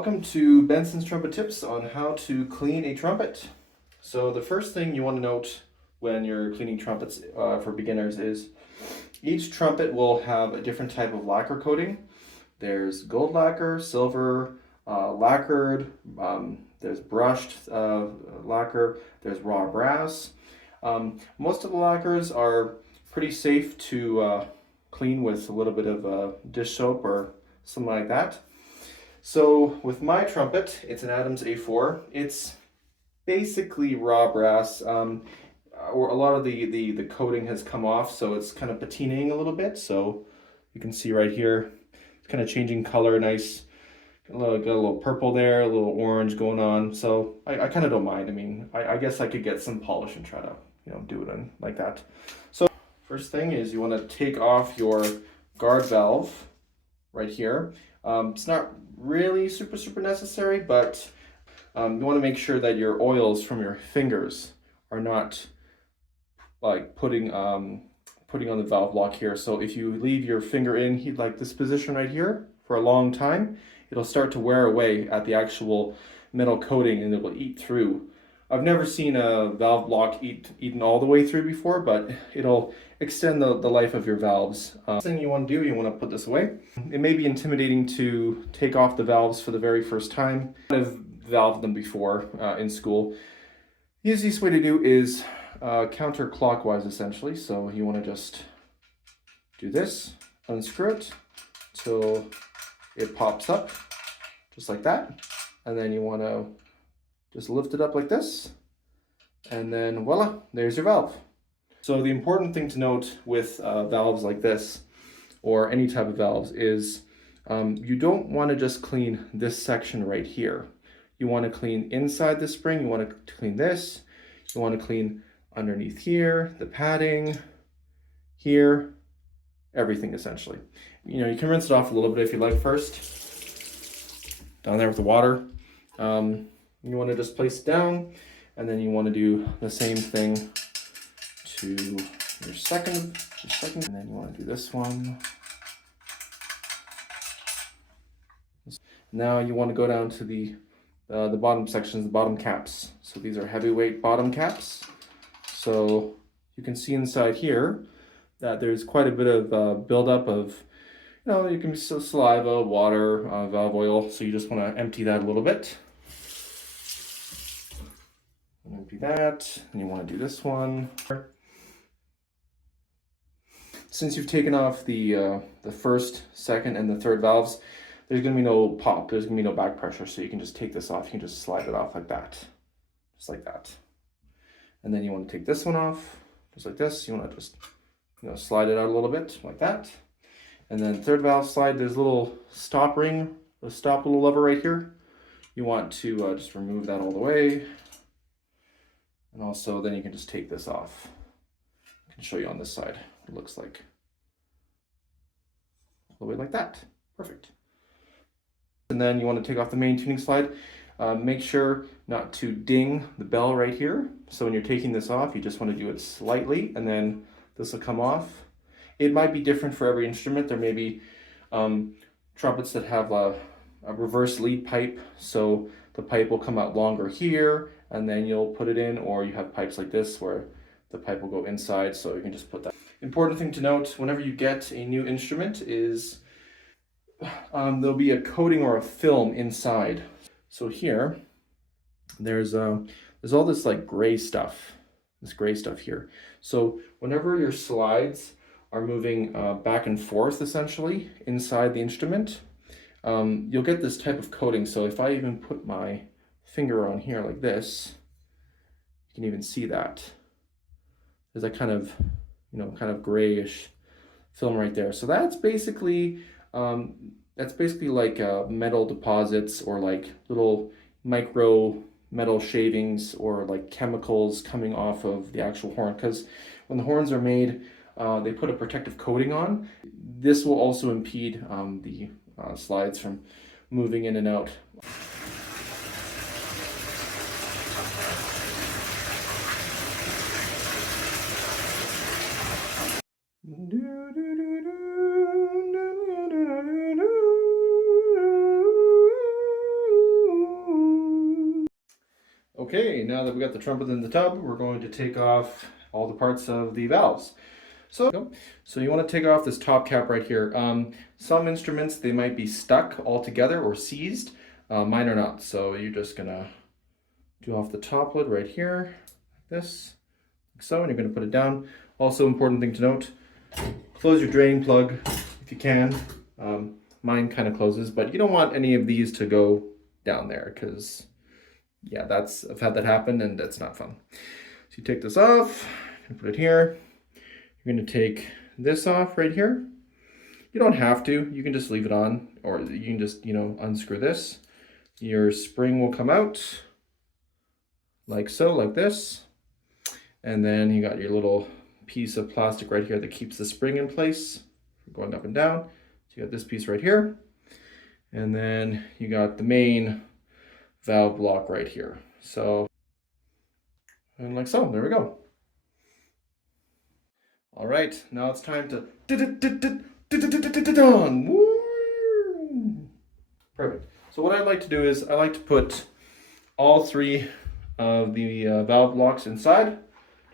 Welcome to Benson's Trumpet Tips on how to clean a trumpet. So the first thing you want to note when you're cleaning trumpets for beginners is each trumpet will have a different type of lacquer coating. There's gold lacquer, silver, lacquered, there's brushed lacquer, there's raw brass. Most of the lacquers are pretty safe to clean with a little bit of dish soap or something like that. So with my trumpet, it's an Adams A4. It's basically raw brass, or a lot of the coating has come off, so it's kind of patinaing a little bit. So you can see right here, it's kind of changing color, nice. Got a little purple there, a little orange going on. So I kind of don't mind. I mean, I guess I could get some polish and try to, do it in like that. So first thing is you want to take off your guard valve right here. It's not really super necessary, but you want to make sure that your oils from your fingers are not like putting on the valve block here. So if you leave your finger in like this position right here for a long time, it'll start to wear away at the actual metal coating and it will eat through. I've never seen a valve block eaten all the way through before, but it'll extend the life of your valves. First thing you want to do, you want to put this away. It may be intimidating to take off the valves for the very first time. I've valved them before in school. The easiest way to do is counterclockwise essentially. So you want to just do this, unscrew it till it pops up just like that. And then you want to just lift it up like this, and then voila, there's your valve. So the important thing to note with valves like this, or any type of valves, is you don't want to just clean this section right here. You want to clean inside the spring, you want to clean this, you want to clean underneath here, the padding, here, everything essentially. You can rinse it off a little bit if you like first, down there with the water. You want to just place it down, and then you want to do the same thing to your second, and then you want to do this one. Now you want to go down to the bottom sections, the bottom caps. So these are heavyweight bottom caps. So you can see inside here that there's quite a bit of buildup of, you can be saliva, water, valve oil. So you just want to empty that a little bit. Empty that, and you want to do this one. Since you've taken off the first, second, and the third valves, there's going to be no pop, there's going to be no back pressure, so you can just take this off, you can just slide it off like that, just like that. And then you want to take this one off, just like this. You want to just slide it out a little bit, like that. And then third valve slide, there's a little stop ring, a stop little lever right here. You want to just remove that all the way. And also then you can just take this off. I can show you on this side what it looks like. All the way like that. Perfect. And then you want to take off the main tuning slide. Make sure not to ding the bell right here. So when you're taking this off, you just want to do it slightly, and then this will come off. It might be different for every instrument. There may be trumpets that have a reverse lead pipe, so the pipe will come out longer here, and then you'll put it in, or you have pipes like this where the pipe will go inside, so you can just put that. Important thing to note whenever you get a new instrument is there'll be a coating or a film inside. So here, there's all this like gray stuff, here. So whenever your slides are moving back and forth essentially inside the instrument, you'll get this type of coating. So if I even put my finger on here like this, you can even see that there's a kind of grayish film right there. So that's basically like metal deposits, or like little micro metal shavings, or like chemicals coming off of the actual horn. Because when the horns are made, they put a protective coating on. This will also impede the slides from moving in and out. Okay, now that we got the trumpet in the tub, we're going to take off all the parts of the valves. So you want to take off this top cap right here. Some instruments, they might be stuck all together or seized. Mine are not. So you're just gonna do off the top lid right here, like this, like so, and you're gonna put it down. Also, important thing to note, close your drain plug if you can. Mine kind of closes, but you don't want any of these to go down there because, yeah, I've had that happen and that's not fun. So you take this off and put it here. You're going to take this off right here. You don't have to. You can just leave it on, or you can just, unscrew this. Your spring will come out like so, like this. And then you got your little piece of plastic right here that keeps the spring in place, going up and down. So you got this piece right here. And then you got the main valve block right here. So, and like so, there we go. All right, now it's time to perfect. So what I'd like to do is I like to put all three of the valve blocks inside,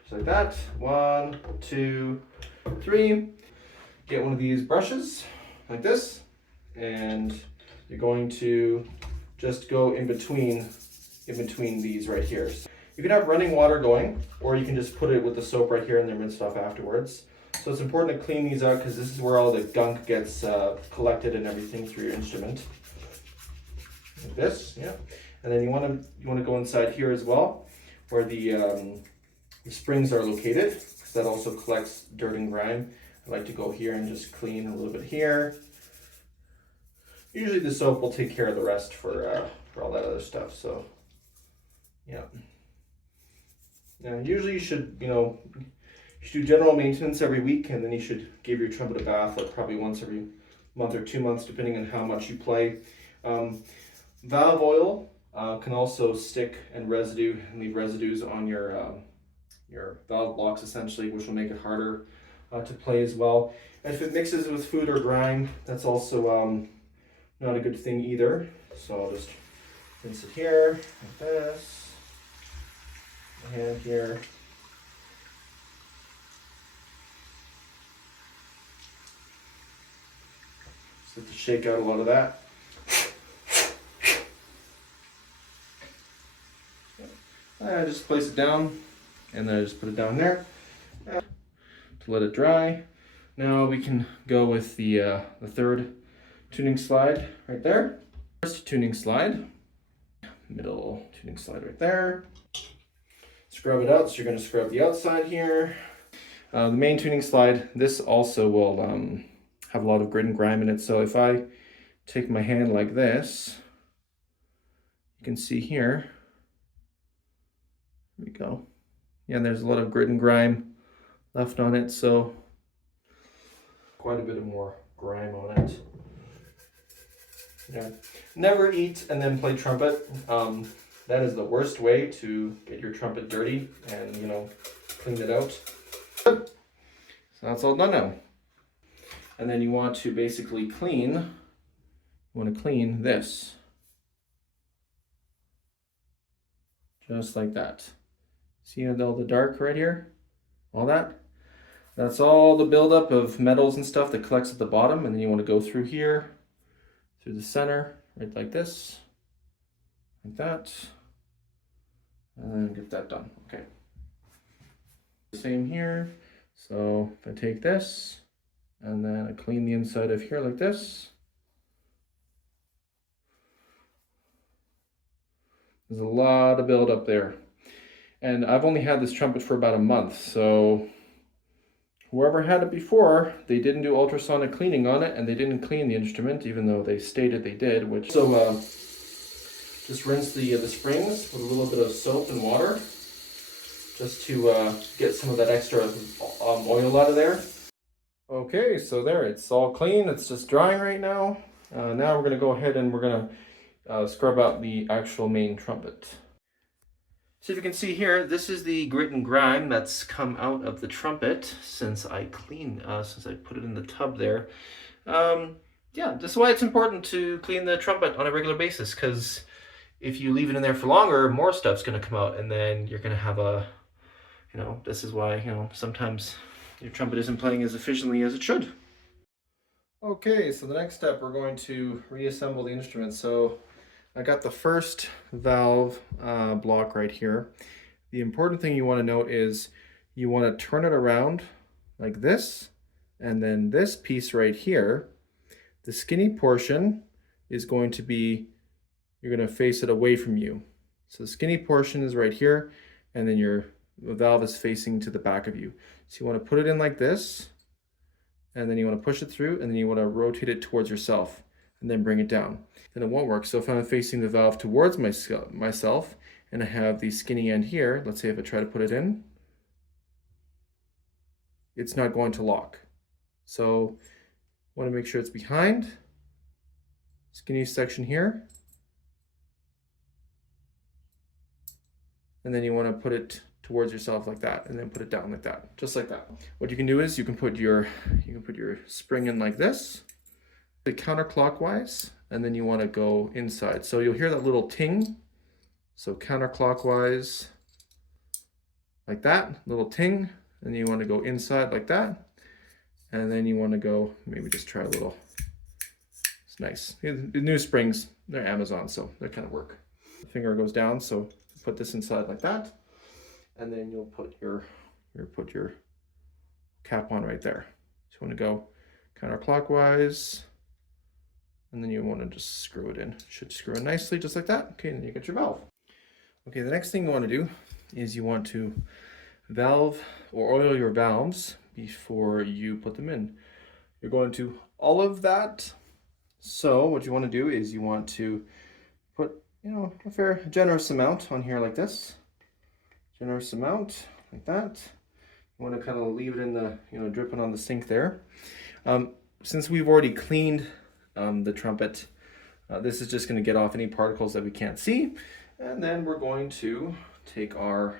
just like that. 1, 2, 3. Get one of these brushes like this, and you're going to just go in between these right here. You can have running water going, or you can just put it with the soap right here and then rinse it off afterwards. So it's important to clean these out because this is where all the gunk gets collected and everything through your instrument. Like this, yeah. And then you want to go inside here as well, where the springs are located, because that also collects dirt and grime. I like to go here and just clean a little bit here. Usually the soap will take care of the rest for all that other stuff. So, yeah. Now, usually you should, you should do general maintenance every week, and then you should give your trumpet a bath like probably once every month or 2 months, depending on how much you play. Valve oil can also stick and leave residues on your valve blocks essentially, which will make it harder to play as well. And if it mixes with food or grime, that's also not a good thing either. So I'll just rinse it here like this. Hand here. Just have to shake out a lot of that. I just place it down, and then I just put it down there to let it dry. Now we can go with the third tuning slide right there. First tuning slide, middle tuning slide right there. Scrub it out, so you're going to scrub the outside here. The main tuning slide, this also will have a lot of grit and grime in it. So if I take my hand like this, you can see here, there we go. Yeah, there's a lot of grit and grime left on it, so quite a bit of more grime on it. Yeah. Never eat and then play trumpet. That is the worst way to get your trumpet dirty and, clean it out. So that's all done now. And then you want to basically clean this. Just like that. See all the dark right here? All that? That's all the buildup of metals and stuff that collects at the bottom, and then you want to go through here, through the center, right like this, like that. And then get that done. Okay. Same here. So if I take this and then I clean the inside of here like this, there's a lot of buildup there. And I've only had this trumpet for about a month, so whoever had it before, they didn't do ultrasonic cleaning on it, and they didn't clean the instrument, even though they stated they did. Which just rinse the springs with a little bit of soap and water, just to get some of that extra oil out of there. Okay, so there, it's all clean. It's just drying right now. Now we're going to go ahead and we're going to scrub out the actual main trumpet. So if you can see here, this is the grit and grime that's come out of the trumpet since I put it in the tub there. Yeah, this is why it's important to clean the trumpet on a regular basis, because if you leave it in there for longer, more stuff's gonna come out, and then you're gonna have a, this is why, sometimes your trumpet isn't playing as efficiently as it should. Okay, so the next step, we're going to reassemble the instrument. So I got the first valve block right here. The important thing you want to note is you want to turn it around like this, and then this piece right here, the skinny portion is going to be, you're going to face it away from you. So the skinny portion is right here, and then the valve is facing to the back of you. So you want to put it in like this, and then you want to push it through, and then you want to rotate it towards yourself, and then bring it down. Then it won't work. So if I'm facing the valve towards myself, and I have the skinny end here, let's say if I try to put it in, it's not going to lock. So I want to make sure it's behind, skinny section here, and then you want to put it towards yourself like that, and then put it down like that, just like that. What you can do is you can put your spring in like this, counterclockwise, and then you want to go inside. So you'll hear that little ting. So counterclockwise like that, little ting, and you want to go inside like that, and then you want to go, maybe just try a little. It's nice. The new springs, they're Amazon, so they kind of work. The finger goes down, so put this inside like that, and then you'll put your cap on right there. So you want to go counterclockwise, and then you want to just screw it in. Should screw in nicely, just like that. Okay, and then you get your valve. Okay, the next thing you want to do is you want to valve or oil your valves before you put them in. You're going to olive that. So what you want to do is you want to put, a fair generous amount on here like this. Generous amount like that. You want to kind of leave it in the, dripping on the sink there. Since we've already cleaned the trumpet, this is just going to get off any particles that we can't see. And then we're going to take our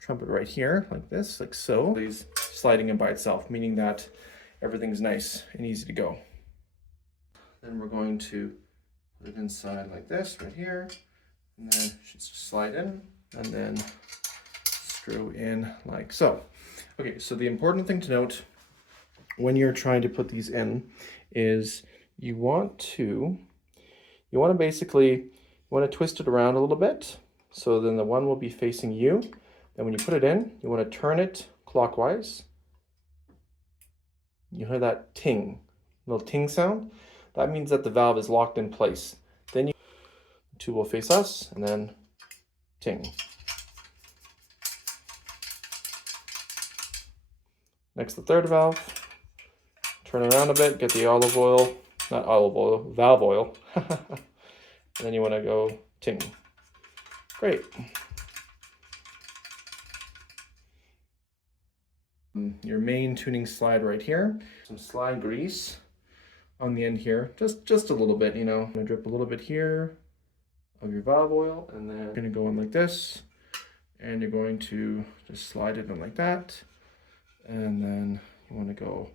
trumpet right here, like this, like so. It's sliding in by itself, meaning that everything's nice and easy to go. Then we're going to put it inside like this, right here. And then just slide in, and then screw in like so. Okay, so the important thing to note when you're trying to put these in is you want to twist it around a little bit, so then the one will be facing you. Then when you put it in, you want to turn it clockwise. You hear that ting, little ting sound? That means that the valve is locked in place. Then the two will face us, and then ting. Next, the third valve. Turn around a bit, get the valve oil. And then you want to go ting. Great. Your main tuning slide right here. Some slide grease on the end here, just a little bit, I'm gonna drip a little bit here of your valve oil, and then you're gonna go in like this, and you're going to just slide it in like that, and then you want to go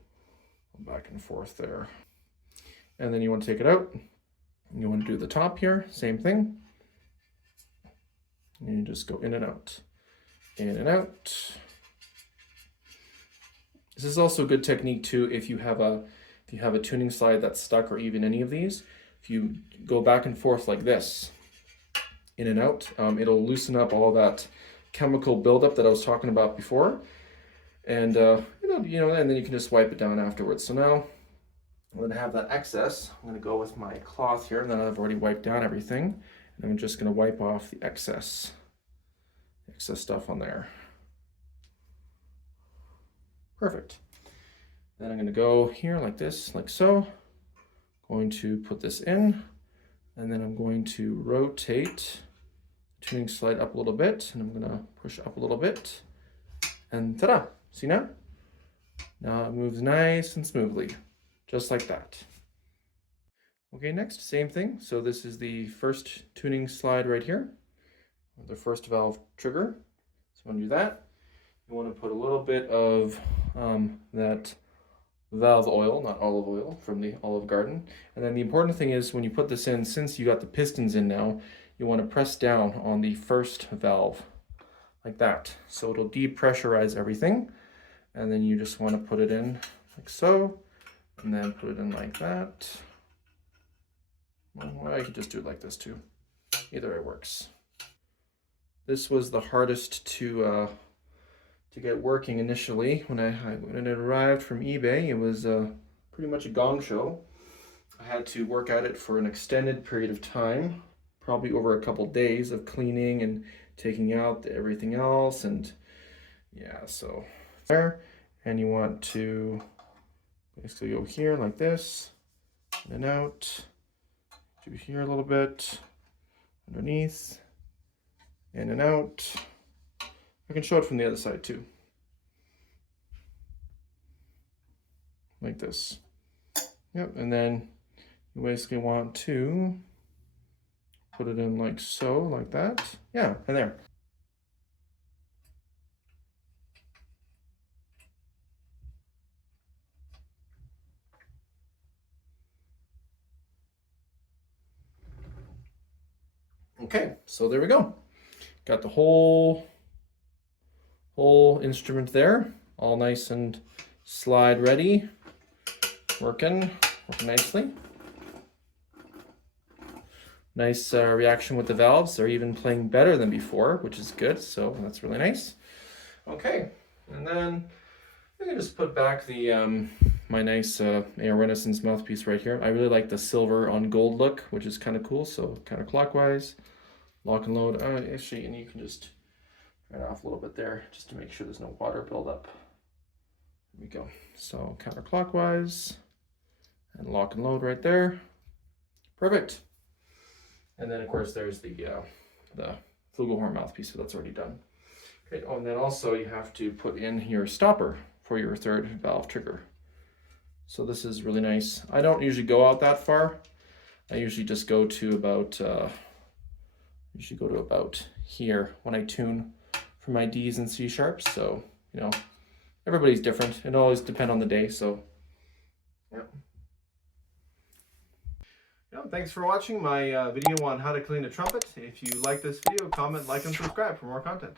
back and forth there, and then you want to take it out. You want to do the top here, same thing. And you just go in and out, in and out. This is also a good technique too if you have a tuning slide that's stuck, or even any of these. If you go back and forth like this, in and out, it'll loosen up all that chemical buildup that I was talking about before, and and then you can just wipe it down afterwards. So now I'm going to have that excess. I'm going to go with my cloth here, and then I've already wiped down everything, and I'm just going to wipe off the excess stuff on there. Perfect. Then I'm going to go here like this, like so. Going to put this in, and then I'm going to rotate the tuning slide up a little bit, and I'm going to push up a little bit, and ta-da! See now? Now it moves nice and smoothly, just like that. Okay, next, same thing. So this is the first tuning slide right here, the first valve trigger. So you want to do that. You want to put a little bit of that valve oil, not olive oil, from the Olive Garden. And then the important thing is when you put this in, since you got the pistons in now, you want to press down on the first valve like that. So it'll depressurize everything. And then you just want to put it in like so, and then put it in like that. Well, I could just do it like this too. Either way works. This was the hardest to get working initially. When it arrived from eBay, it was pretty much a gong show. I had to work at it for an extended period of time, probably over a couple days of cleaning and taking out everything else, and yeah, so there. And you want to basically go here like this, in and out, do here a little bit, underneath, in and out. I can show it from the other side too. Like this. Yep, and then you basically want to put it in like so, like that. Yeah, and there. Okay, so there we go. Got the whole instrument there, all nice and slide ready, working nicely. Nice reaction with the valves. They're even playing better than before, which is good, so that's really nice. Okay, and then I can just put back the my nice AR Renaissance mouthpiece right here. I really like the silver on gold look, which is kind of cool. So counterclockwise, lock and load. Actually, and you can just turn it off a little bit there, just to make sure there's no water buildup. There we go. So counterclockwise, and lock and load right there. Perfect. And then of course there's the flugelhorn mouthpiece, so that's already done. Okay. Oh, and then also you have to put in your stopper for your third valve trigger. So this is really nice. I don't usually go out that far. I usually just go to about here when I tune for my D's and C sharps. So, you know, everybody's different. It always depends on the day. So, yeah. Thanks for watching my video on how to clean a trumpet. If you like this video, comment, like, and subscribe for more content.